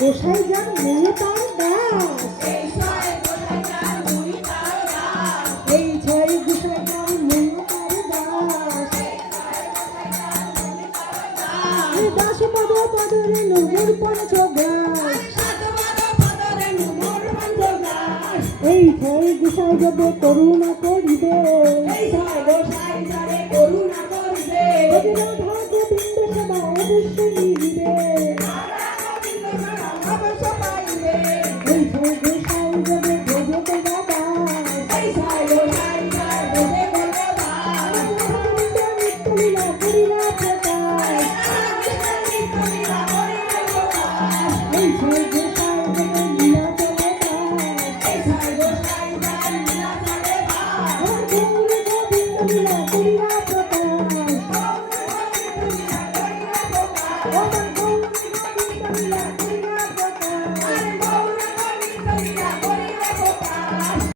গোসাই যার মেয়ে তার দাস, এই ছয় গোসাই যার মেয়ে তার দাস, এই ছয় গোসাই যার মেয়ে তার দাস, দাস পদ পদরে নুমুর পঞ্চদাস, এই ছয় গোসাই যাবে করুণা করিবে, এই ছয় গোসাই যাবে করুণা করিবে, রাধা গোবিন্দ সেবা অবশ্যই নিবে।